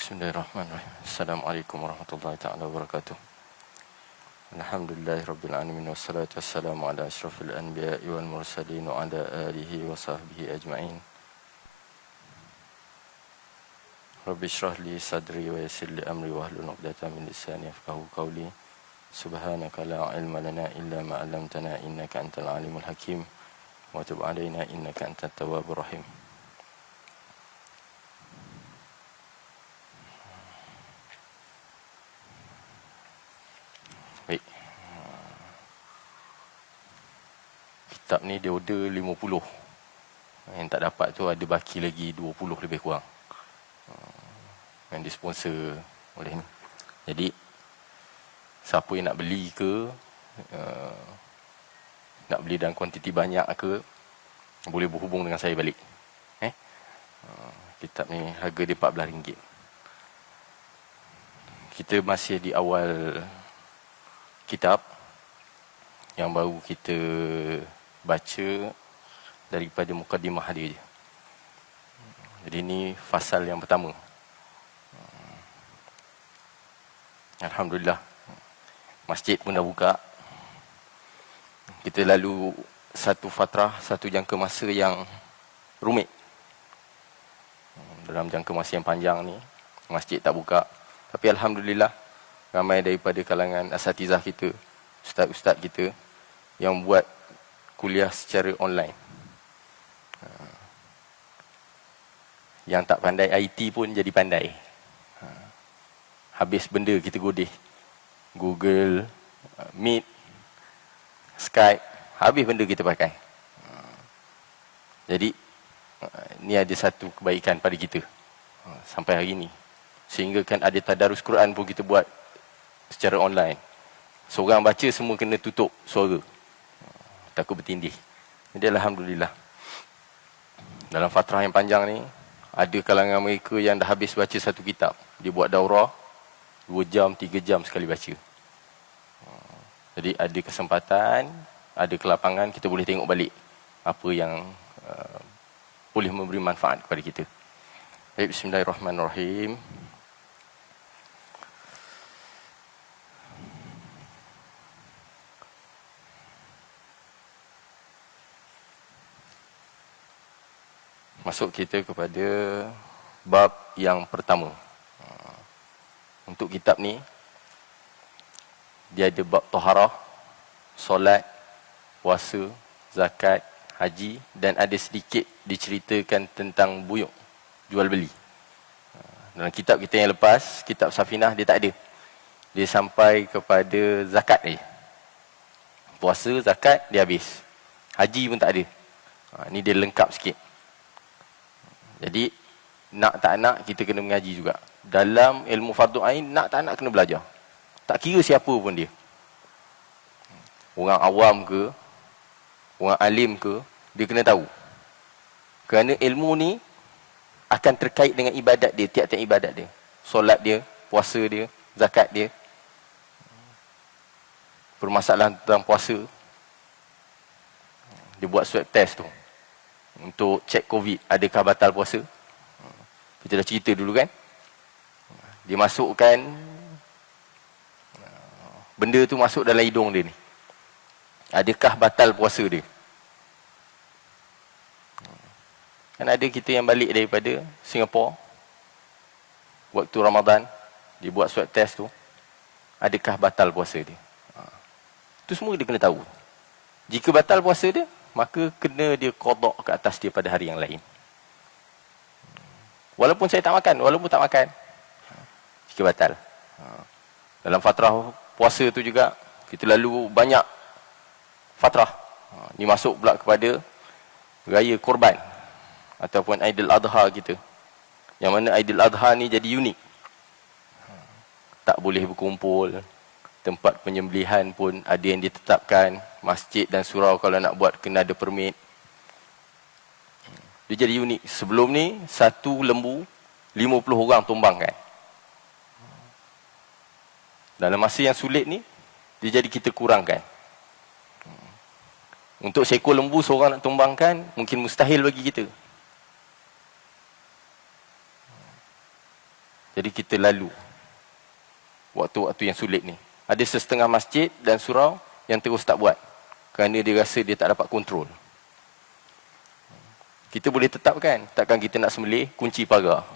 Bismillahirrahmanirrahim. Assalamualaikum warahmatullahi taala wabarakatuh. Alhamdulillahirabbil alamin wassalatu wassalamu ala asyrafil anbiya'i wal mursalin wa ala alihi wa sahbihi ajma'in. Rabbi shrah li sadri wa yassir li amri wahlul 'uqdatam min lisani yafqahu qawli. Subhanaka la ilma lana illa ma 'allamtana innaka antal alimul hakim wa tub 'alaina innaka antat tawwabur rahim. Baik. Kitab ni dia order 50. Yang tak dapat tu ada baki lagi 20 lebih kurang. Yang disponsor oleh ni. Jadi siapa yang nak beli ke, nak beli dalam kuantiti banyak ke, boleh berhubung dengan saya balik. Kitab ni harga dia RM14. Kita masih di awal kitab yang baru kita baca daripada mukadimah dia je. Jadi ini fasal yang pertama. Alhamdulillah, masjid pun dah buka. Kita lalu satu fatrah, satu jangka masa yang rumit. Dalam jangka masa yang panjang ni, masjid tak buka. Tapi Alhamdulillah, ramai daripada kalangan asatizah kita, ustaz-ustaz kita, yang buat kuliah secara online. Yang tak pandai IT pun jadi pandai. Habis benda kita godeh. Google, Meet, Skype, habis benda kita pakai. Jadi, ni ada satu kebaikan pada kita sampai hari ni. Sehingga kan ada tadarus Quran pun kita buat secara online. Seorang baca semua kena tutup suara. Takut bertindih. Jadi Alhamdulillah. Dalam fatrah yang panjang ni, ada kalangan mereka yang dah habis baca satu kitab. Dia buat daurah 2 jam, 3 jam sekali baca. Jadi ada kesempatan, ada kelapangan, kita boleh tengok balik apa yang boleh memberi manfaat kepada kita. Baik, bismillahirrahmanirrahim. Masuk kita kepada bab yang pertama. Untuk kitab ni, dia ada bab taharah, solat, puasa, zakat, haji, dan ada sedikit diceritakan tentang buyuk, jual beli. Dalam kitab kita yang lepas, kitab Safinah, dia tak ada. Dia sampai kepada zakat ni. Puasa, zakat, dia habis. Haji pun tak ada. Ni dia lengkap sikit. Jadi, nak tak nak, kita kena mengaji juga. Dalam ilmu fardu ain, nak tak nak kena belajar. Tak kira siapa pun dia. Orang awam ke, orang alim ke, dia kena tahu. Kerana ilmu ni akan terkait dengan ibadat dia, tiap-tiap ibadat dia. Solat dia, puasa dia, zakat dia. Permasalahan tentang puasa, dia buat swab test tu untuk cek COVID, adakah batal puasa. Kita dah cerita dulu kan. Dia masukkan benda tu masuk dalam hidung dia ni. Adakah batal puasa dia? Kan ada kita yang balik daripada Singapura waktu Ramadan, dia buat swab test tu, adakah batal puasa dia? Itu semua dia kena tahu. Jika batal puasa dia, maka kena dia qada ke atas dia pada hari yang lain. Walaupun saya tak makan, walaupun tak makan, jika batal. Dalam fatrah puasa tu juga, kita lalu banyak fatrah. Ni masuk pula kepada raya korban ataupun Aidil Adha kita. Yang mana Aidil Adha ni jadi unik. Tak boleh berkumpul. Tempat penyembelihan pun ada yang ditetapkan. Masjid dan surau kalau nak buat kena ada permit. Dia jadi unik. Sebelum ni, satu lembu 50 orang tumbangkan. Dalam masa yang sulit ni, dia jadi kita kurangkan. Untuk seekor lembu seorang nak tumbangkan, mungkin mustahil bagi kita. Jadi kita lalu waktu-waktu yang sulit ni. Ada setengah masjid dan surau yang terus tak buat kerana dia rasa dia tak dapat kontrol. Kita boleh tetapkan, takkan kita nak sembelih kunci pagar.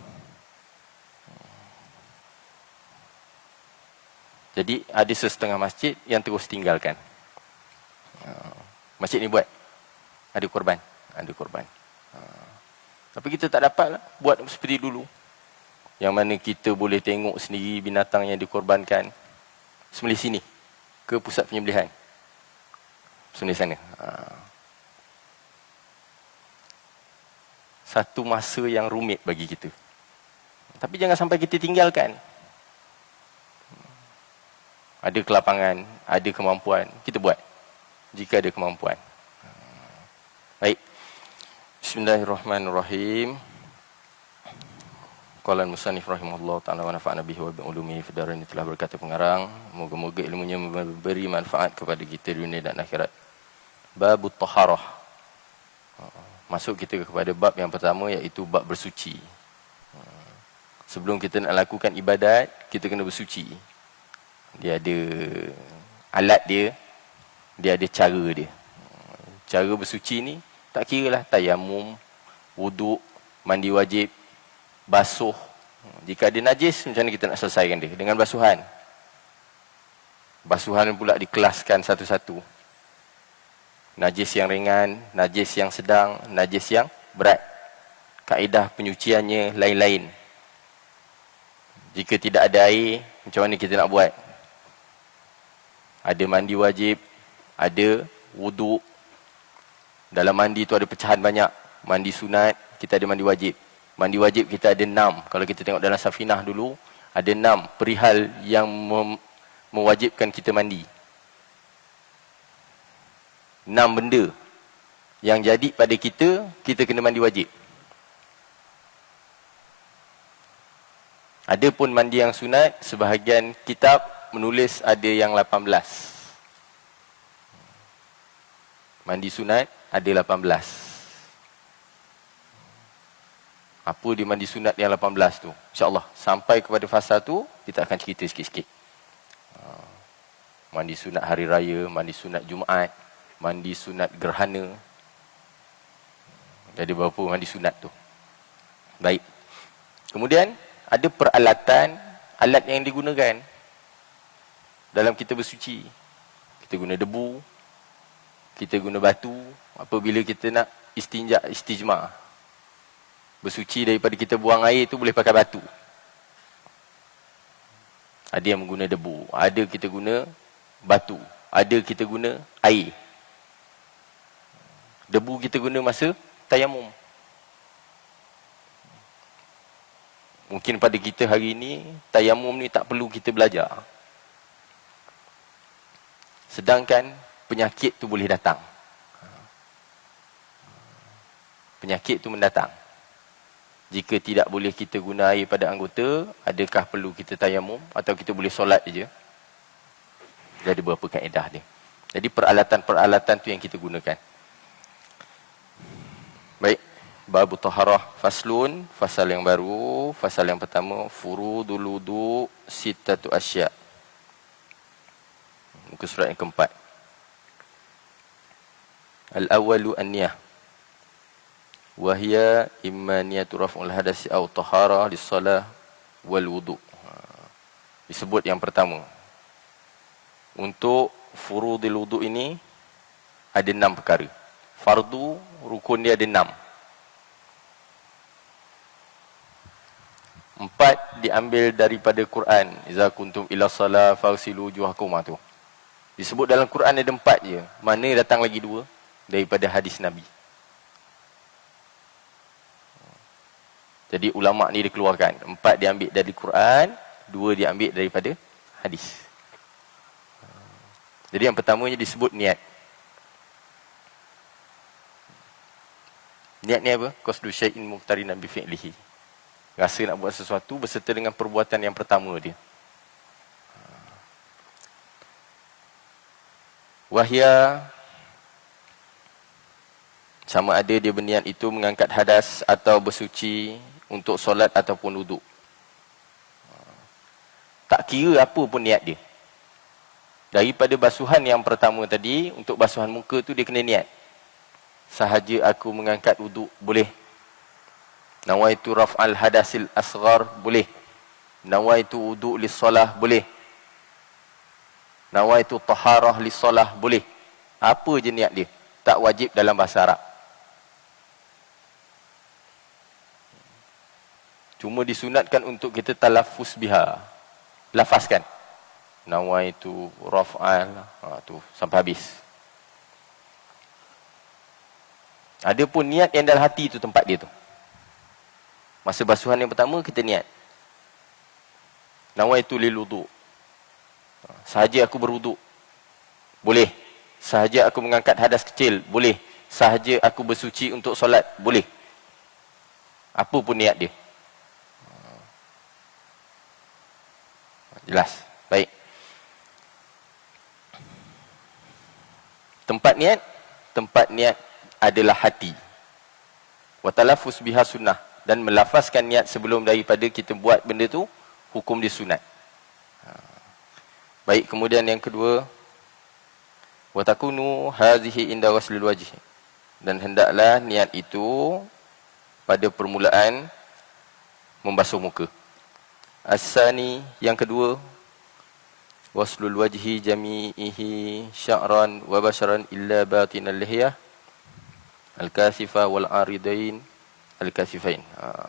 Jadi ada setengah masjid yang terus tinggalkan. Masjid ni buat, ada korban. Tapi kita tak dapat buat seperti dulu. Yang mana kita boleh tengok sendiri binatang yang dikorbankan. Sembelih sini, ke pusat penyembelihan. Sembelih sana. Satu masa yang rumit bagi kita. Tapi jangan sampai kita tinggalkan. Ada kelapangan, ada kemampuan, kita buat. Jika ada kemampuan. Baik. Bismillahirrahmanirrahim. Qala al-musannif rahimahullah ta'ala wa nafa'ana bihi wa bi ulumihi fid dharain. Telah berkata pengarang, moga-moga ilmunya memberi manfaat kepada kita dunia dan akhirat. Babut taharah. Masuk kita kepada bab yang pertama, iaitu bab bersuci. Sebelum kita nak lakukan ibadat, kita kena bersuci. Dia ada alat dia, dia ada cara dia. Cara bersuci ni tak kira lah tayamum, wuduk, mandi wajib, basuh. Jika ada najis, macam mana kita nak selesaikan dia? Dengan basuhan. Basuhan pula dikelaskan satu-satu. Najis yang ringan, najis yang sedang, najis yang berat. Kaedah penyuciannya lain-lain. Jika tidak ada air, macam mana kita nak buat? Ada mandi wajib, ada wuduk. Dalam mandi tu ada pecahan banyak. Mandi sunat, kita ada mandi wajib. Mandi wajib kita ada 6. Kalau kita tengok dalam Safinah dulu, ada 6 perihal yang mewajibkan kita mandi. 6 benda yang jadi pada kita, kita kena mandi wajib. Ada pun mandi yang sunat, sebahagian kitab menulis ada yang 18. Mandi sunat ada 18. Apa dia mandi sunat yang 18 tu? InsyaAllah sampai kepada fasa tu, kita akan cerita sikit-sikit. Mandi sunat hari raya, mandi sunat Jumaat, mandi sunat gerhana. Jadi berapa mandi sunat tu? Baik. Kemudian ada peralatan, alat yang digunakan dalam kita bersuci. Kita guna debu, kita guna batu apabila kita nak istinja, istijmar. Bersuci daripada kita buang air tu boleh pakai batu. Ada yang menggunakan debu, ada kita guna batu, ada kita guna air. Debu kita guna masa tayamum. Mungkin pada kita hari ini, tayamum ni tak perlu kita belajar. Sedangkan penyakit tu boleh datang. Penyakit tu mendatang. Jika tidak boleh kita guna air pada anggota, adakah perlu kita tayamum atau kita boleh solat saja? Jadi berapa kaedah dia. Jadi peralatan-peralatan tu yang kita gunakan. Baik. Bab taharah faslun, fasal yang baru, fasal yang pertama, furudul wudu sittatu asya'. Muka surat yang keempat. Al-awwalu an-niyah. Wa hiya imma niyatu raf'ul hadasi aw taharah lis-shalah wal wudu. Disebut yang pertama. Untuk furudul wudu ini ada 6 perkara. Fardu rukun dia ada 6. 4 diambil daripada Quran. Iza kuntum ila shalah fagsilu wujuhakum tu. Disebut dalam Quran ada 4 je. Mana datang lagi 2 daripada hadis Nabi. Jadi ulama ni dikeluarkan. 4 diambil dari Quran, 2 diambil daripada hadis. Jadi yang pertamanya disebut niat. Niat ni apa? Qasdu syai'in muqtarinan bi fi'lihi. Rasa nak buat sesuatu berserta dengan perbuatan yang pertama dia. Wahya, sama ada dia berniat itu mengangkat hadas atau bersuci untuk solat ataupun wuduk. Tak kira apa pun niat dia. Daripada basuhan yang pertama tadi, untuk basuhan muka tu dia kena niat. Sahaja aku mengangkat wuduk, boleh. Nawaitu raf'al hadasil asghar, boleh. Nawaitu wuduk lissalah, boleh. Nawaitu taharah lissalah, boleh. Apa je niat dia. Tak wajib dalam bahasa Arab. Cuma disunatkan untuk kita talaffuz biha. Lafazkan. Nawaitu raf'al, tu sampai habis. Ada pun niat yang dalam hati tu tempat dia tu. Masa basuhan yang pertama kita niat. Nawaitu lil wudu. Sahaja aku berwuduk, boleh. Sahaja aku mengangkat hadas kecil, boleh. Sahaja aku bersuci untuk solat, boleh. Apa pun niat dia. Jelas? Baik. Tempat niat adalah hati. Wa talaffuz biha sunnah, dan melafazkan niat sebelum daripada kita buat benda tu, hukum dia sunat. Baik, kemudian yang kedua, wa takunu hazihi inda ghuslil wajh, dan hendaklah niat itu pada permulaan membasuh muka. As-sani, yang kedua, waslul wajhi jami'ihi sya'ran wa basharan illa batinal lihyah al-kasifa wal aridain al-kasifain.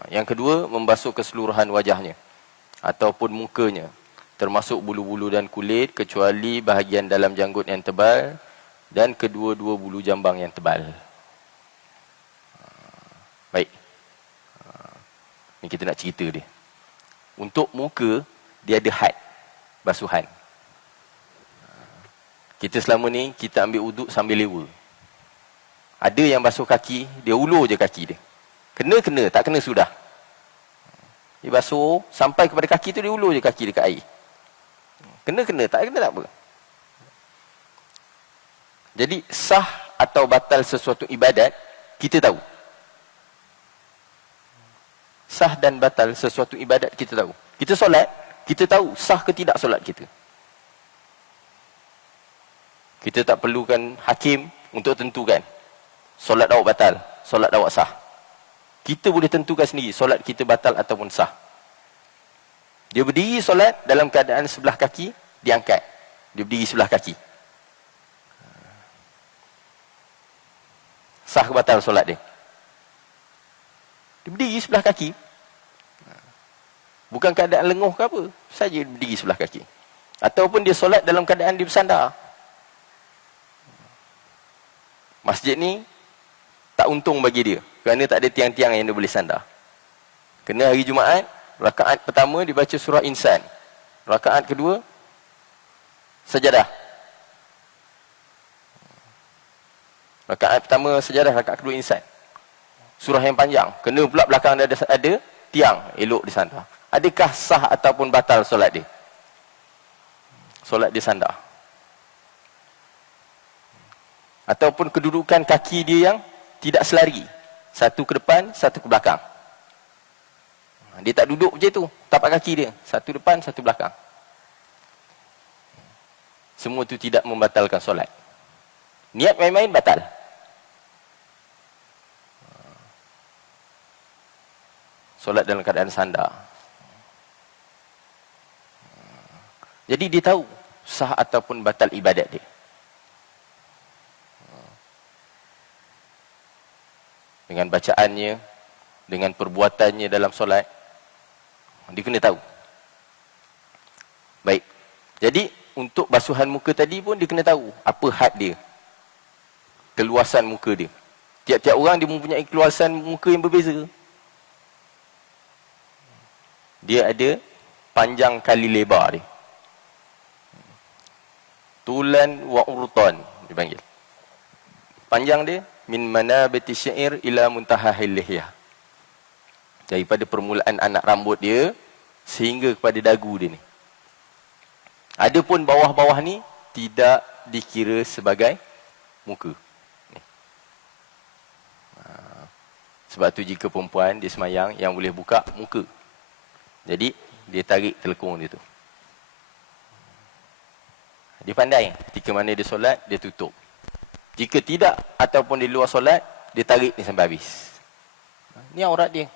Yang kedua, membasuh keseluruhan wajahnya ataupun mukanya, termasuk bulu-bulu dan kulit, kecuali bahagian dalam janggut yang tebal dan kedua-dua bulu jambang yang tebal. Baik. Ni kita nak cerita dia. Untuk muka, dia ada had basuhan. Kita selama ni, kita ambil wuduk sambil lewa. Ada yang basuh kaki, dia ulur je kaki dia. Kena, tak kena sudah. Dia basuh, sampai kepada kaki tu, dia ulur je kaki dekat air. Kena, tak kena tak apa. Jadi, sah atau batal sesuatu ibadat, kita tahu. Sah dan batal sesuatu ibadat, kita tahu. Kita solat, kita tahu sah ke tidak solat kita. Kita tak perlukan hakim untuk tentukan solat awak batal, solat awak sah. Kita boleh tentukan sendiri solat kita batal ataupun sah. Dia berdiri solat dalam keadaan sebelah kaki diangkat. Dia berdiri sebelah kaki. Sah ke batal solat dia? Dia berdiri sebelah kaki. Bukan keadaan lenguh ke apa, saja berdiri sebelah kaki. Ataupun dia solat dalam keadaan dia bersandar. Masjid ni tak untung bagi dia, kerana tak ada tiang-tiang yang dia boleh sandar. Kena hari Jumaat, rakaat pertama dibaca surah Insan. Rakaat kedua, sajadah. Rakaat pertama sajadah, rakaat kedua Insan. Surah yang panjang. Kena pula belakang ada tiang, elok disandar. Adakah sah ataupun batal solat dia? Solat dia sandar. Ataupun kedudukan kaki dia yang tidak selari. Satu ke depan, satu ke belakang. Dia tak duduk macam tu, tapak kaki dia. Satu depan, satu belakang. Semua itu tidak membatalkan solat. Niat main-main batal. Solat dalam keadaan sandar. Jadi dia tahu sah ataupun batal ibadat dia. Dengan bacaannya, dengan perbuatannya dalam solat, dia kena tahu. Baik. Jadi, untuk basuhan muka tadi pun dia kena tahu apa had dia. Keluasan muka dia. Tiap-tiap orang dia mempunyai keluasan muka yang berbeza. Dia ada panjang kali lebar dia. Tulan wa urtan dipanggil. Panjang dia min manabati syair ila muntahahil lihyah. Daripada permulaan anak rambut dia sehingga kepada dagu dia ni. Adapun bawah-bawah ni tidak dikira sebagai muka. Sebab tu jika perempuan dia semayang yang boleh buka muka. Jadi dia tarik telekung dia tu. Dia pandai. Ketika mana dia solat, dia tutup. Jika tidak, ataupun di luar solat, dia tarik ni sampai habis. Ni aurat dia.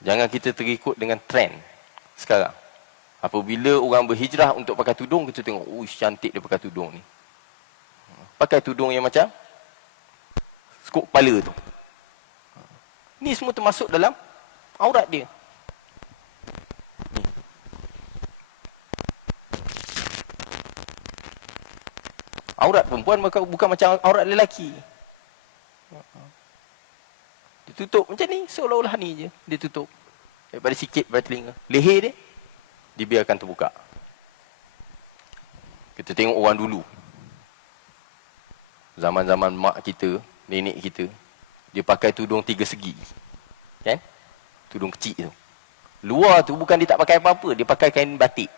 Jangan kita terikut dengan trend sekarang. Apabila orang berhijrah untuk pakai tudung, kita tengok, cantik dia pakai tudung ni. Pakai tudung yang macam skop kepala tu. Ni semua termasuk dalam aurat dia. Ni. Aurat perempuan bukan macam aurat lelaki. Dia tutup macam ni, seolah-olah ni je. Dia tutup. Daripada sikit pada telinga. Leher dia, dibiarkan terbuka. Kita tengok orang dulu. Zaman-zaman mak kita, nenek kita, dia pakai tudung 3 segi. Kan? Tudung kecil tu. Luar tu bukan dia tak pakai apa-apa, dia pakai kain batik.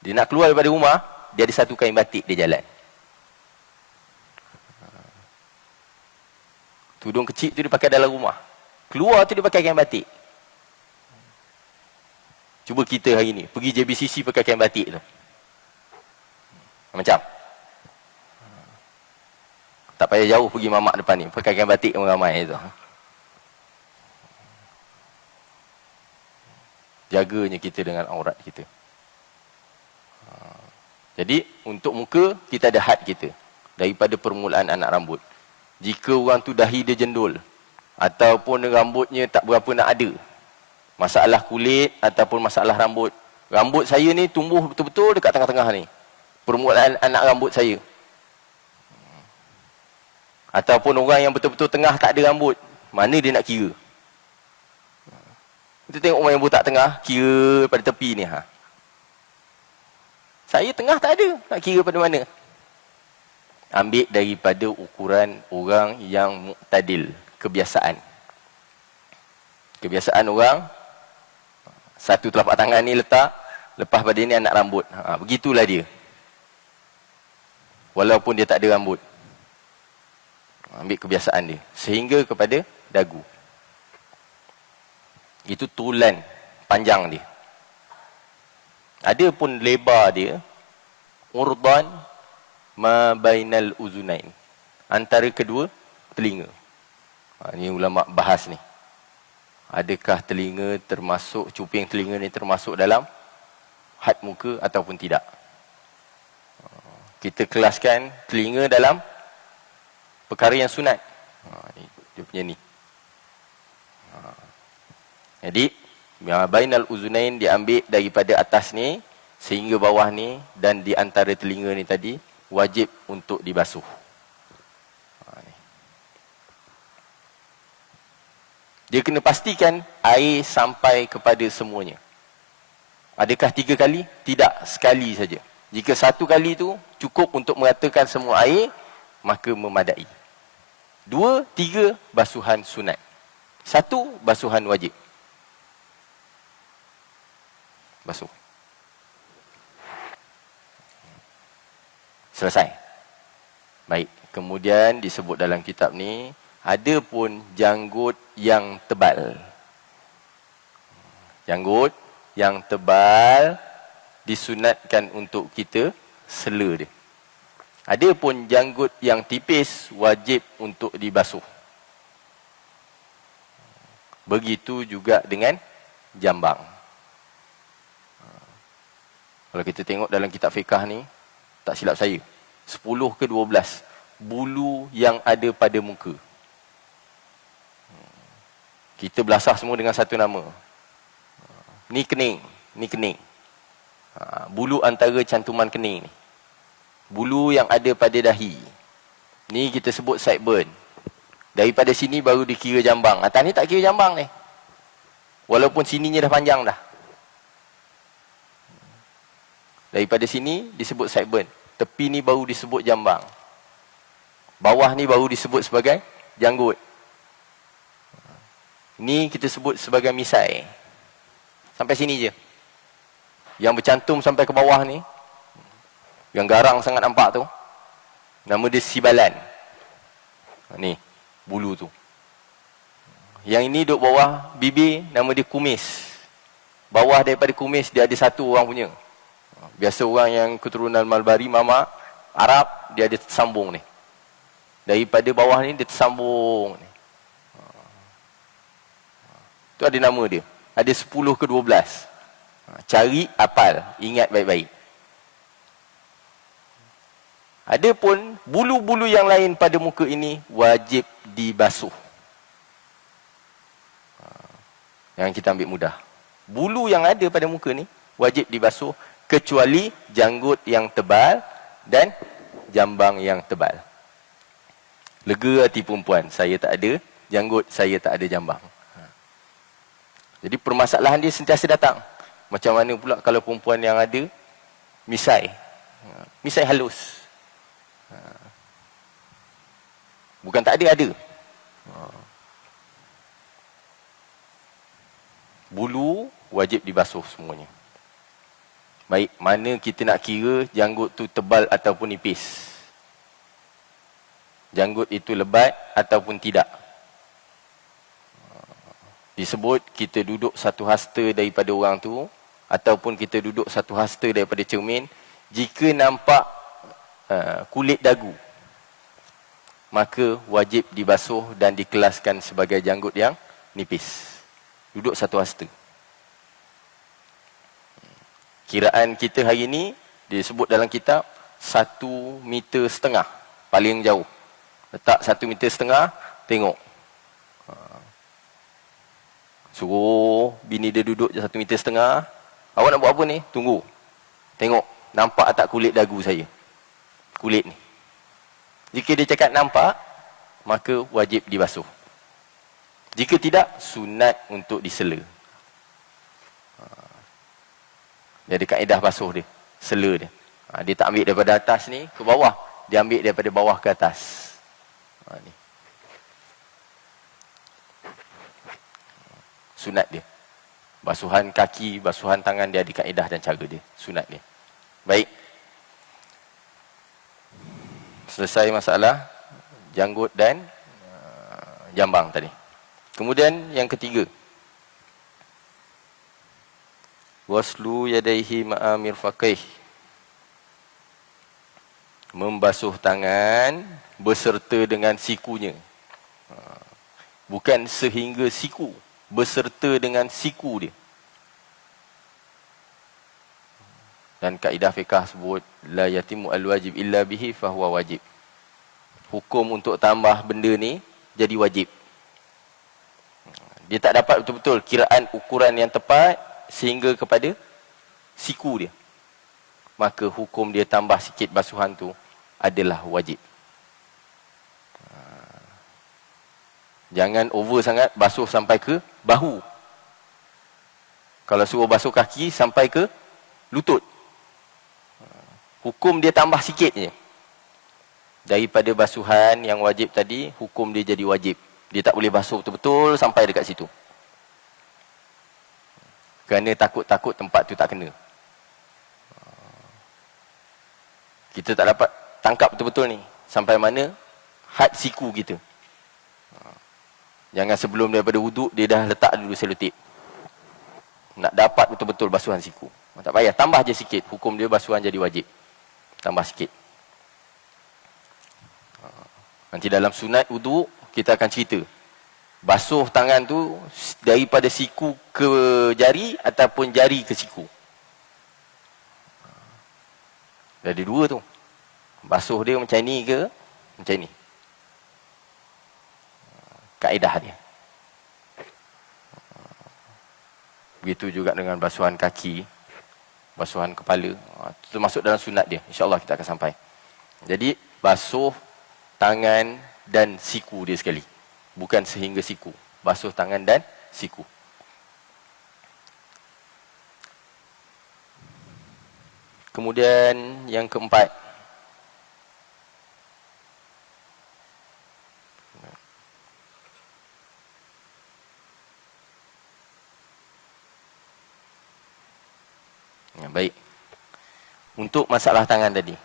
Dia nak keluar daripada rumah, dia ada satu kain batik dia jalan. Tudung kecil tu dia pakai dalam rumah. Keluar tu dia pakai kain batik. Cuba kita hari ni pergi JBCC pakai kain batik tu. Macam tak payah jauh pergi mamak depan ni, pakai kain batik orang ramai tu. Jaganya kita dengan aurat kita. Jadi untuk muka kita ada had kita daripada permulaan anak rambut. Jika orang tu dahi dia jendul ataupun rambutnya tak berapa nak ada, masalah kulit ataupun masalah rambut. Rambut saya ni tumbuh betul-betul dekat tengah-tengah ni. Permulaan anak rambut saya. Ataupun orang yang betul-betul tengah tak ada rambut. Mana dia nak kira? Kita tengok orang yang botak tengah, kira pada tepi ni. Saya tengah tak ada. Nak kira pada mana? Ambil daripada ukuran orang yang muqtadil. Kebiasaan. Kebiasaan orang, satu telapak tangan ni letak, lepas pada ni anak rambut. Begitulah dia. Walaupun dia tak ada rambut. Ambil kebiasaan dia. Sehingga kepada dagu. Itu tulan panjang dia. Ada pun lebar dia, urdan ma bainal uzunain. Antara kedua telinga. Ini ulama bahas ni. Adakah telinga termasuk, cuping telinga ni termasuk dalam had muka ataupun tidak. Kita kelaskan telinga dalam perkara yang sunat. Dia punya ni. Jadi, bainal uzunain diambil daripada atas ni sehingga bawah ni, dan di antara telinga ni tadi wajib untuk dibasuh. Dia kena pastikan air sampai kepada semuanya. Adakah 3 kali? Tidak, sekali saja. Jika 1 kali tu cukup untuk meratakan semua air, maka memadai. 2, 3 basuhan sunat. 1 basuhan wajib. Basuh. Selesai. Baik. Kemudian disebut dalam kitab ni, ada pun janggut yang tebal. Janggut yang tebal disunatkan untuk kita sela dia. Ada pun janggut yang tipis wajib untuk dibasuh. Begitu juga dengan jambang. Kalau kita tengok dalam kitab fiqah ni, tak silap saya, 10 ke 12 bulu yang ada pada muka. Kita belasah semua dengan satu nama. Ni kening, ni kening. Bulu antara cantuman kening ni. Bulu yang ada pada dahi. Ni kita sebut sideburn. Daripada sini baru dikira jambang. Atas ni tak kira jambang ni. Walaupun sininya dah panjang dah. Daripada sini disebut sideburn. Tepi ni baru disebut jambang. Bawah ni baru disebut sebagai janggut. Ni kita sebut sebagai misai. Sampai sini je. Yang bercantum sampai ke bawah ni, yang garang sangat nampak tu, nama dia sibalan. Ni, bulu tu. Yang ini duduk bawah bibir, nama dia kumis. bawah daripada kumis dia ada satu orang punya. Biasa orang yang keturunan Malbari, Mama, Arab, dia ada tersambung ni. Daripada bawah ni dia tersambung ni. Tu ada nama dia. Ada 10 ke 12. Cari, hafal, ingat baik-baik. Ada pun bulu-bulu yang lain pada muka ini wajib dibasuh. Yang kita ambil mudah. Bulu yang ada pada muka ni wajib dibasuh kecuali janggut yang tebal dan jambang yang tebal. Lega hati perempuan, saya tak ada janggut, saya tak ada jambang. Jadi permasalahan dia sentiasa datang. Macam mana pula kalau perempuan yang ada misai. Misai halus. Bukan tak ada, ada. Bulu wajib dibasuh semuanya. Baik, mana kita nak kira janggut tu tebal ataupun nipis. Janggut itu lebat ataupun tidak. Disebut kita duduk satu hasta daripada orang tu ataupun kita duduk satu hasta daripada cermin, jika nampak kulit dagu, maka wajib dibasuh dan dikelaskan sebagai janggut yang nipis. Duduk satu hasta. Kiraan kita hari ini disebut dalam kitab 1,5 meter paling jauh. Letak 1,5 meter, tengok. Suruh bini dia duduk je 1,5 meter. Awak nak buat apa ni? Tunggu. Tengok, nampak tak kulit dagu saya? Kulit ni. Jika dia cakap nampak, maka wajib dibasuh. Jika tidak, sunat untuk disela. Jadi kaedah basuh dia, sela dia. Dia tak ambil daripada atas ni ke bawah, dia ambil daripada bawah ke atas. Ni. Sunat dia. Basuhan kaki, basuhan tangan, dia ada kaedah dan cara dia. Sunat dia. Baik. Selesai masalah janggut dan jambang tadi. Kemudian yang ketiga. Waslu yadaihi ma'a mirfaqaih. Membasuh tangan beserta dengan sikunya. Bukan sehingga siku. Beserta dengan siku dia. Dan kaedah fiqah sebut la yatimu al-wajib illa bihi fahuwa wajib. Hukum untuk tambah benda ni jadi wajib. Dia tak dapat betul-betul kiraan ukuran yang tepat sehingga kepada siku dia. Maka hukum dia tambah sikit basuhan tu adalah wajib. Jangan over sangat basuh sampai ke bahu. Kalau suruh basuh kaki sampai ke lutut. Hukum dia tambah sikit je. Daripada basuhan yang wajib tadi, hukum dia jadi wajib. Dia tak boleh basuh betul-betul sampai dekat situ. Kerana takut-takut tempat tu tak kena. Kita tak dapat tangkap betul-betul ni. Sampai mana had siku kita. Jangan sebelum daripada wuduk, dia dah letak dulu selotip. Nak dapat betul-betul basuhan siku. Tak payah, tambah je sikit. Hukum dia basuhan jadi wajib. Tambah sikit. Nanti dalam sunat wuduk, kita akan cerita. Basuh tangan tu daripada siku ke jari ataupun jari ke siku. Ada dua tu. Basuh dia macam ni ke macam ni. Kaedah dia. Begitu juga dengan basuhan kaki, basuhan kepala. Itu masuk dalam sunat dia. InsyaAllah kita akan sampai. Jadi, basuh tangan dan siku dia sekali. Bukan sehingga siku. Basuh tangan dan siku. Kemudian yang keempat. Baik. Untuk masalah tangan tadi.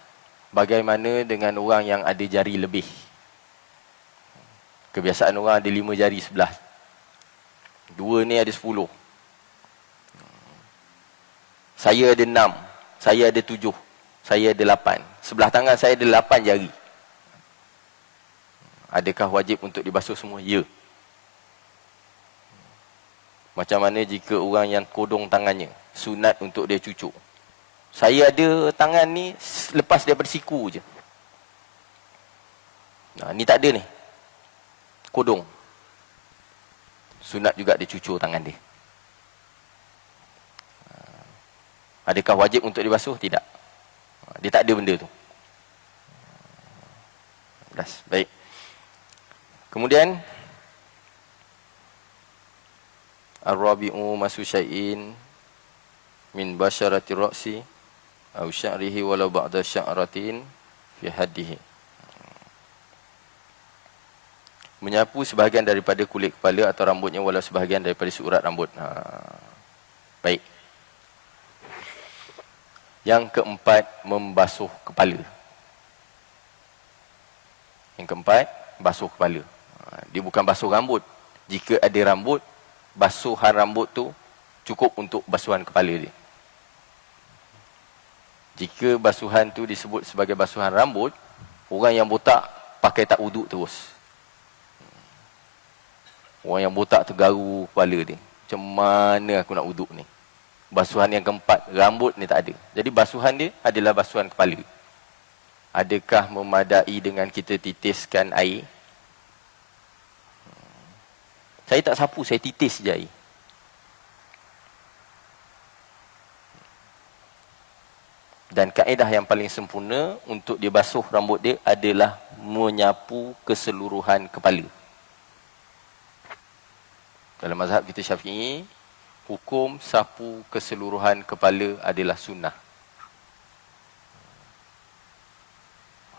Bagaimana dengan orang yang ada jari lebih? Kebiasaan orang ada 5 jari sebelah. 2 ni ada 10. Saya ada 6, saya ada 7, saya ada 8. Sebelah tangan saya ada 8 jari. Adakah wajib untuk dibasuh semua? Ya. Macam mana jika orang yang kodong tangannya, sunat untuk dia cucuk. Saya ada tangan ni lepas daripada siku je. Ni tak ada ni. Kodong. Sunat juga dia cucuk tangan dia. Adakah wajib untuk dibasuh? Tidak. Dia tak ada benda tu. Baik. Kemudian ar-rabi'u masu syai'in min basyarati ra'si aw sya'rihi walau ba'da sya'ratin fi haddihi. Menyapu sebahagian daripada kulit kepala atau rambutnya walau sebahagian daripada seurat rambut. Baik. Yang keempat, membasuh kepala. Yang keempat, basuh kepala. Dia bukan basuh rambut. Jika ada rambut, basuhan rambut tu cukup untuk basuhan kepala dia. Jika basuhan tu disebut sebagai basuhan rambut, orang yang botak pakai tak wuduk terus. Orang yang botak tergaru kepala dia. Macam mana aku nak wuduk ni? Basuhan yang keempat, rambut ni tak ada. Jadi basuhan dia adalah basuhan kepala. Adakah memadai dengan kita titiskan air? Saya tak sapu, saya titis je air. Dan kaedah yang paling sempurna untuk dia basuh rambut dia adalah menyapu keseluruhan kepala. Dalam mazhab kita Syafi'i, hukum sapu keseluruhan kepala adalah sunnah.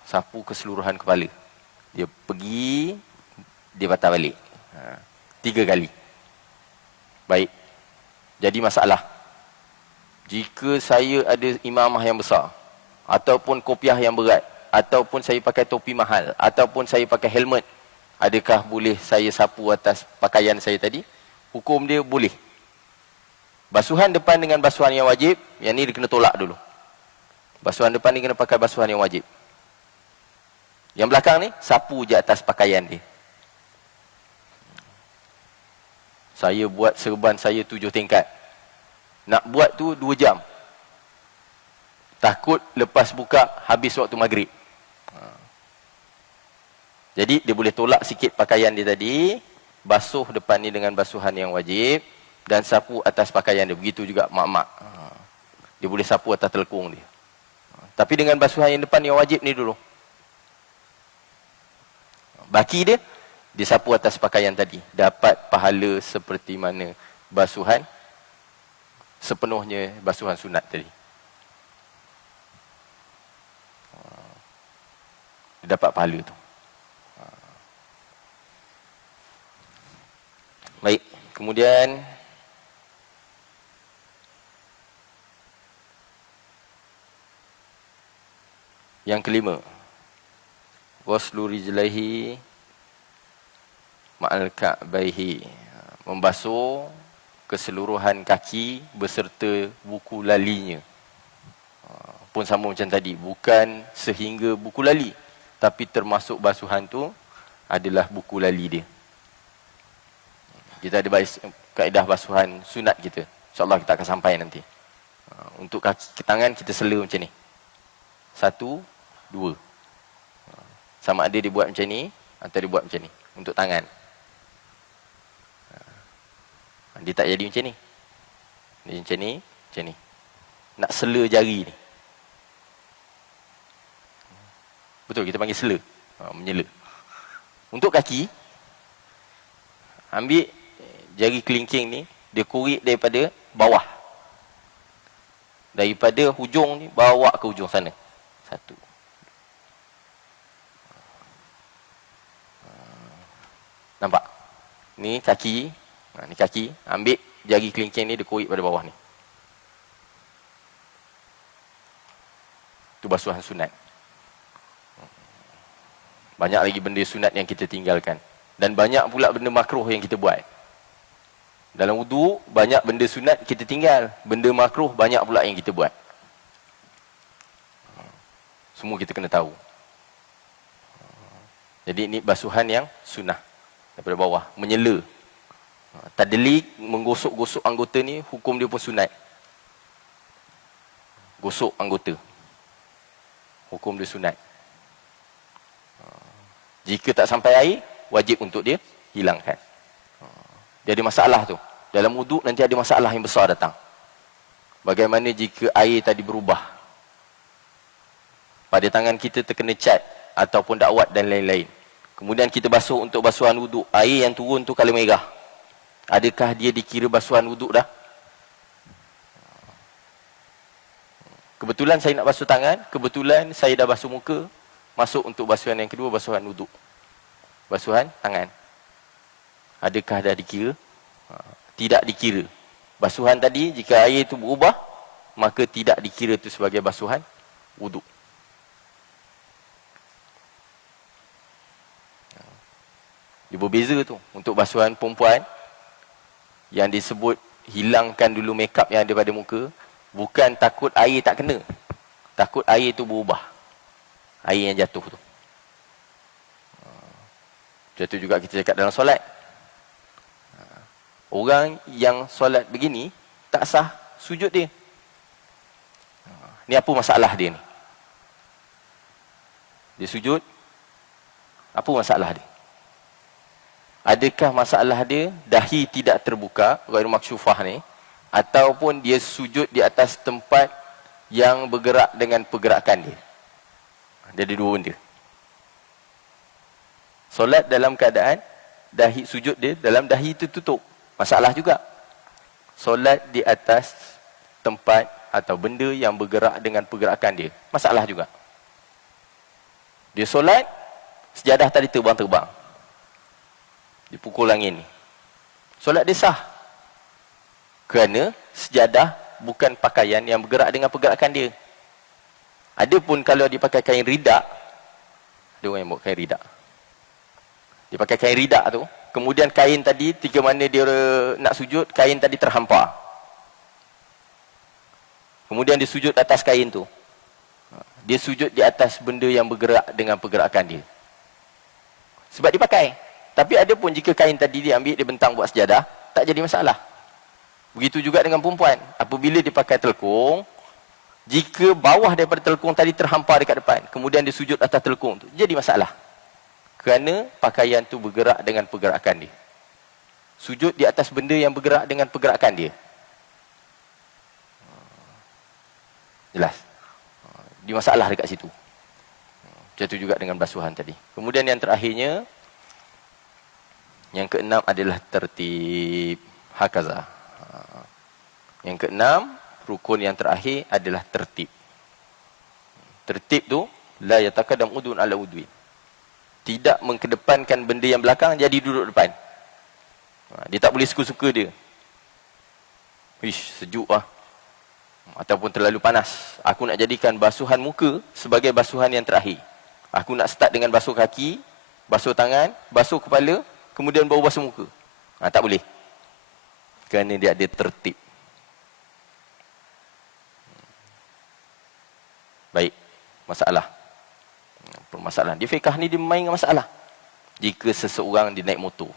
Sapu keseluruhan kepala. Dia pergi, dia patah balik. 3 kali. Baik. Jadi masalah. Jika saya ada imamah yang besar, ataupun kopiah yang berat, ataupun saya pakai topi mahal, ataupun saya pakai helmet, adakah boleh saya sapu atas pakaian saya tadi? Hukum dia boleh. Basuhan depan dengan basuhan yang wajib, yang ni dia kena tolak dulu. Basuhan depan ni kena pakai basuhan yang wajib. Yang belakang ni, sapu je atas pakaian dia. Saya buat serban saya 7 tingkat. Nak buat tu 2 jam. Takut lepas buka, habis waktu maghrib. Jadi, dia boleh tolak sikit pakaian dia tadi, basuh depan ni dengan basuhan yang wajib, dan sapu atas pakaian dia. Begitu juga mak-mak. Dia boleh sapu atas telekung dia. Tapi dengan basuhan yang depan yang wajib ni dulu. Baki dia, dia sapu atas pakaian tadi. Dapat pahala seperti mana basuhan, sepenuhnya basuhan sunat tadi. Dia dapat pahala tu. Baik, kemudian yang kelima, ghuslu rijlaihi ma'al ka'baihi, membasuh keseluruhan kaki beserta buku lalinya. Pun sama macam tadi, bukan sehingga buku lali, tapi termasuk basuhan tu adalah buku lali dia. Kita ada kaedah basuhan sunat kita. InsyaAllah kita akan sampai nanti. Untuk kaki tangan kita sela macam ni. 1, 2. Sama ada dia buat macam ni atau dia buat macam ni. Untuk tangan. Dia tak jadi macam ni. Dia macam ni, macam ni. Nak sela jari ni. Betul, kita panggil sela. Menyela. Untuk kaki, ambil jari kelingking ni, dia kurik daripada bawah. Daripada hujung ni, bawa ke hujung sana. 1. Nampak? Ni kaki. Ni kaki. Ambil jari kelingking ni, dia kurik pada bawah ni. Itu basuhan sunat. Banyak lagi benda sunat yang kita tinggalkan. Dan banyak pula benda makruh yang kita buat. Dalam wuduk, banyak benda sunat kita tinggal. Benda makruh, banyak pula yang kita buat. Semua kita kena tahu. Jadi ini basuhan yang sunnah. Daripada bawah, menyela. Tadlik, menggosok-gosok anggota ni, hukum dia pun sunat. Gosok anggota. Hukum dia sunat. Jika tak sampai air, wajib untuk dia hilangkan. Dia ada masalah tu. Dalam wuduk nanti ada masalah yang besar datang. Bagaimana jika air tadi berubah? Pada tangan kita terkena cat ataupun dakwat dan lain-lain. Kemudian kita basuh untuk basuhan wuduk. Air yang turun tu colour merah. Adakah dia dikira basuhan wuduk dah? Kebetulan saya nak basuh tangan, kebetulan saya dah basuh muka, masuk untuk basuhan yang kedua, basuhan wuduk. Basuhan tangan. Adakah dah dikira? Tidak dikira. Basuhan tadi, jika air itu berubah, maka tidak dikira itu sebagai basuhan wuduk. Dia berbeza tu. Untuk basuhan perempuan, yang disebut hilangkan dulu makeup yang ada pada muka, bukan takut air tak kena. Takut air itu berubah. Air yang jatuh tu. Jatuh juga kita cakap dalam solat. Orang yang solat begini, tak sah sujud dia. Ni apa masalah dia ni? Dia sujud, apa masalah dia? Adakah masalah dia dahi tidak terbuka, ghairu maksyufah ni, ataupun dia sujud di atas tempat yang bergerak dengan pergerakan dia? Dia ada dua benda. Solat dalam keadaan dahi sujud dia, dalam dahi itu tutup. Masalah juga. Solat di atas tempat atau benda yang bergerak dengan pergerakan dia. Masalah juga. Dia solat, sejadah tadi terbang-terbang. Dia pukul angin ni. Solat dia sah. Kerana sejadah bukan pakaian yang bergerak dengan pergerakan dia. Adapun kalau dia pakai kain ridak, ada orang yang buat kain ridak. Dia pakai kain ridak tu, kemudian kain tadi, tiga mana dia nak sujud, kain tadi terhampar. Kemudian dia sujud atas kain tu. Dia sujud di atas benda yang bergerak dengan pergerakan dia. Sebab dia pakai. Tapi ada pun jika kain tadi dia ambil, dia bentang buat sejadah, tak jadi masalah. Begitu juga dengan perempuan. Apabila dia pakai telekung, jika bawah daripada telekung tadi terhampar dekat depan, kemudian dia sujud atas telekung tu, jadi masalah. Kerana pakaian tu bergerak dengan pergerakan dia. Sujud di atas benda yang bergerak dengan pergerakan dia. Jelas? Dia masalah dekat situ. Jatuh juga dengan basuhan tadi. Kemudian yang terakhirnya, yang keenam adalah tertib. Hakaza. Yang keenam, rukun yang terakhir adalah tertib. Tertib tu, la yatakadam udun ala udwin. Tidak mengkedepankan benda yang belakang, jadi duduk depan. Dia tak boleh suka-suka dia. Ish, sejuk lah. Ataupun terlalu panas. Aku nak jadikan basuhan muka sebagai basuhan yang terakhir. Aku nak start dengan basuh kaki, basuh tangan, basuh kepala, kemudian baru basuh muka. Tak boleh. Kerana dia ada tertib. Baik, masalah. Permasalahan. Di fiqh ni dia main dengan masalah. Jika seseorang dia naik motor,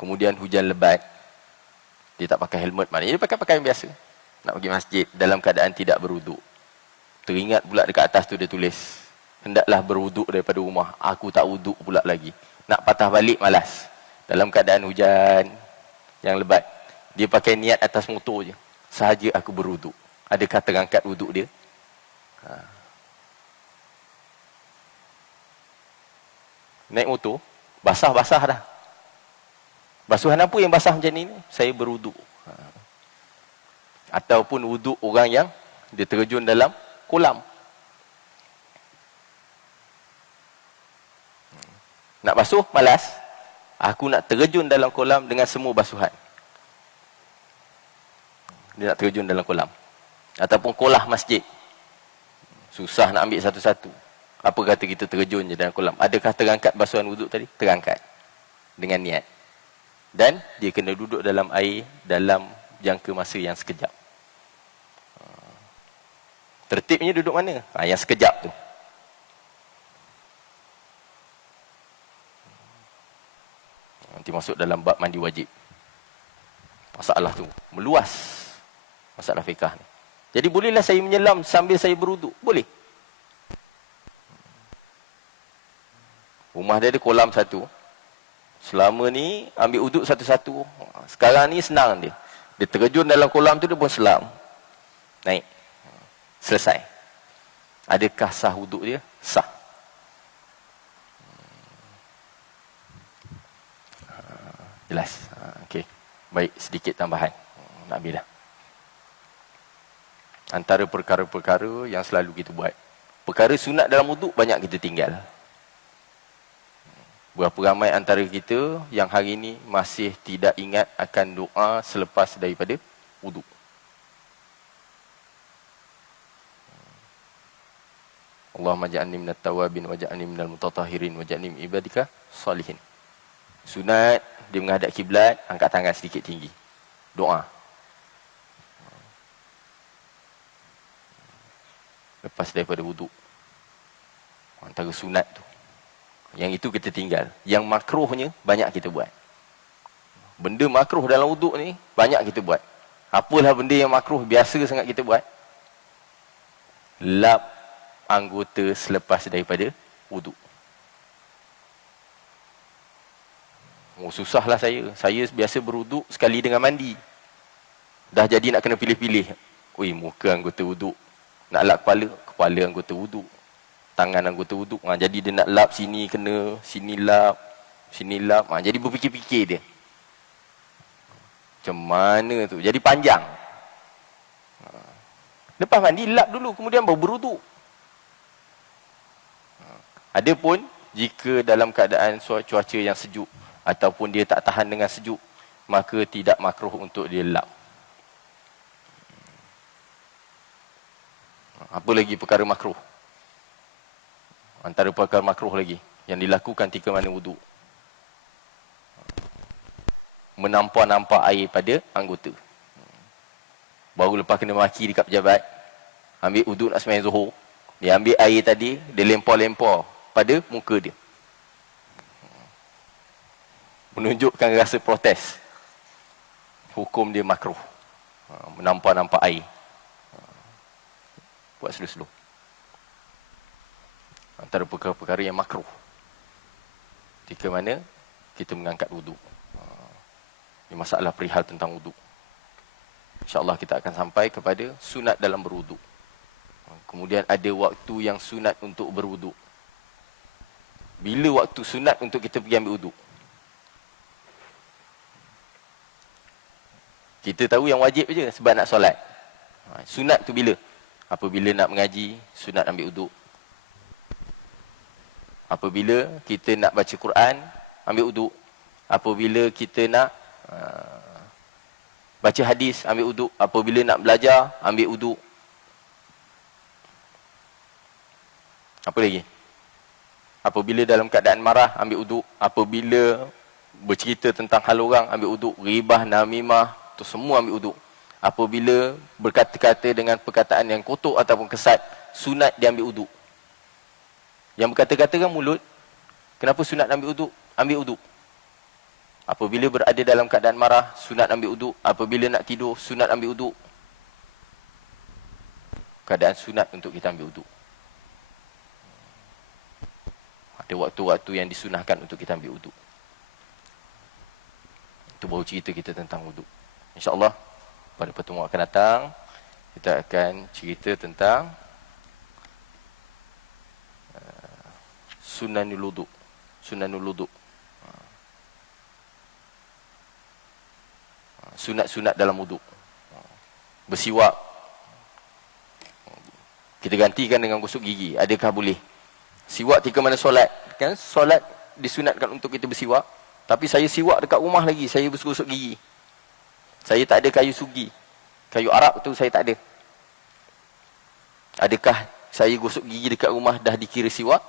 kemudian hujan lebat, dia tak pakai helmet, maknanya dia pakai pakaian biasa. Nak pergi masjid dalam keadaan tidak berwuduk. Teringat pula dekat atas tu dia tulis, hendaklah berwuduk daripada rumah. Aku tak wuduk pula lagi. Nak patah balik malas. Dalam keadaan hujan yang lebat, dia pakai niat atas motor je. Sahaja aku berwuduk. Adakah terangkat wuduk dia? Naik motor, basah-basah dah. Basuhan apa yang basah macam ni? Saya berwuduk. Ataupun wuduk orang yang dia terjun dalam kolam. Nak basuh, malas. Aku nak terjun dalam kolam dengan semua basuhan. Dia nak terjun dalam kolam. Ataupun kolah masjid. Susah nak ambil satu-satu. Apa kata kita terjun je dalam kolam? Adakah terangkat basuhan wuduk tadi? Terangkat. Dengan niat. Dan dia kena duduk dalam air dalam jangka masa yang sekejap. Tertibnya duduk mana? Yang sekejap tu. Nanti masuk dalam bab mandi wajib. Masalah tu meluas. Masalah fiqah ni. Jadi bolehlah saya menyelam sambil saya berwuduk? Boleh. Rumah dia ada kolam satu. Selama ni ambil wuduk satu-satu. Sekarang ni senang dia. Dia terjun dalam kolam tu, dia pun selam. Naik. Selesai. Adakah sah wuduk dia? Sah. Jelas. Okey. Baik, sedikit tambahan. Nak ambil dah. Antara perkara-perkara yang selalu kita buat. Perkara sunat dalam wuduk banyak kita tinggal. Berapa ramai antara kita yang hari ini masih tidak ingat akan doa selepas daripada wuduk. Allahumma ja'alni minat tawabin wa ja'alni minal mutatahhirin wa ja'alni min ibadika salihin. Sunat, dia menghadap kiblat, angkat tangan sedikit tinggi. Doa. Lepas daripada wuduk. Antara sunat tu. Yang itu kita tinggal. Yang makruhnya banyak kita buat. Benda makruh dalam wuduk ni banyak kita buat. Apalah benda yang makruh biasa sangat kita buat? Lap anggota selepas daripada wuduk. Oh, susahlah saya. Saya biasa berwuduk sekali dengan mandi. Dah jadi nak kena pilih-pilih. Ui, muka anggota wuduk. Nak lap kepala, kepala anggota wuduk. Tangan anggota wuduk. Jadi dia nak lap sini kena, sini lap. Jadi berfikir-fikir dia. Macam mana tu? Jadi panjang. Lepas mandi, lap dulu. Kemudian baru berwuduk. Adapun, jika dalam keadaan cuaca yang sejuk, ataupun dia tak tahan dengan sejuk, maka tidak makruh untuk dia lap. Apa lagi perkara makruh? Antara perkara makruh lagi yang dilakukan ketika mana wuduk. Menampar-nampar air pada anggota. Baru lepas kena maki dekat pejabat, ambil wuduk nak sembahyang Zuhur, dia ambil air tadi, dia lempar-lempar pada muka dia. Menunjukkan rasa protes. Hukum dia makruh. Menampar-nampar air. Buat slow-slow. Antara perkara-perkara yang makruh. Ketika mana kita mengangkat wuduk. Ini masalah perihal tentang wuduk. InsyaAllah kita akan sampai kepada sunat dalam berwuduk. Kemudian ada waktu yang sunat untuk berwuduk. Bila waktu sunat untuk kita pergi ambil wuduk? Kita tahu yang wajib je sebab nak solat. Sunat tu bila? Apabila nak mengaji, sunat ambil wuduk. Apabila kita nak baca Quran, ambil wuduk. Apabila kita nak baca hadis, ambil wuduk. Apabila nak belajar, ambil wuduk. Apa lagi? Apabila dalam keadaan marah, ambil wuduk. Apabila bercerita tentang hal orang, ambil wuduk. Ghibah, namimah, tu semua ambil wuduk. Apabila berkata-kata dengan perkataan yang kotor ataupun kesat, sunat dia ambil wuduk. Yang berkata-kata kan mulut. Kenapa sunat ambil wuduk? Ambil wuduk. Apabila berada dalam keadaan marah, sunat ambil wuduk. Apabila nak tidur, sunat ambil wuduk. Keadaan sunat untuk kita ambil wuduk. Ada waktu-waktu yang disunahkan untuk kita ambil wuduk. Itu baru cerita kita tentang wuduk. InsyaAllah pada pertemuan akan datang, kita akan cerita tentang sunanul wuduk. Sunanul wuduk. Sunat-sunat dalam wuduk. Bersiwak. Kita gantikan dengan gosok gigi. Adakah boleh? Siwak ketika mana solat. Kan solat disunatkan untuk kita bersiwak. Tapi saya siwak dekat rumah lagi. Saya bergosok gigi. Saya tak ada kayu sugi. Kayu Arab tu saya tak ada. Adakah saya gosok gigi dekat rumah dah dikira siwak?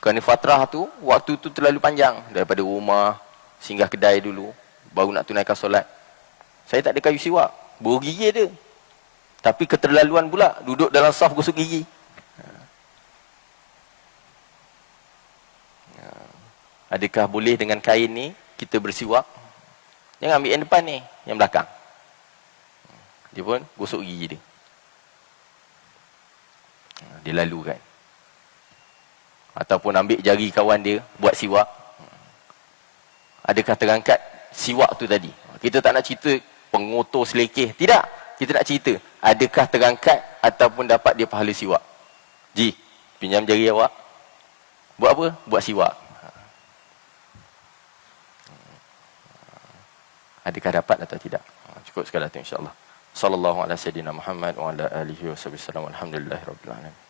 Kerana fatrah tu, waktu tu terlalu panjang. Daripada rumah, singgah kedai dulu, baru nak tunaikan solat. Saya tak ada kayu siwak, bau gigi dia. Tapi keterlaluan pula, duduk dalam saf gosok gigi. Adakah boleh dengan kain ni kita bersiwak? Jangan ambil yang depan ni, yang belakang. Dia pun gosok gigi dia. Dia lalu kan. Ataupun ambil jari kawan dia, buat siwak. Adakah terangkat siwak tu tadi? Kita tak nak cerita pengotor selekeh. Tidak. Kita nak cerita. Adakah terangkat ataupun dapat dia pahala siwak? Ji, pinjam jari awak. Buat apa? Buat siwak. Adakah dapat atau tidak? Cukup sekadar itu insya-Allah. Sallallahu alaihi wasallam Muhammad wa ala alihi wasallam. Alhamdulillahirabbil alamin.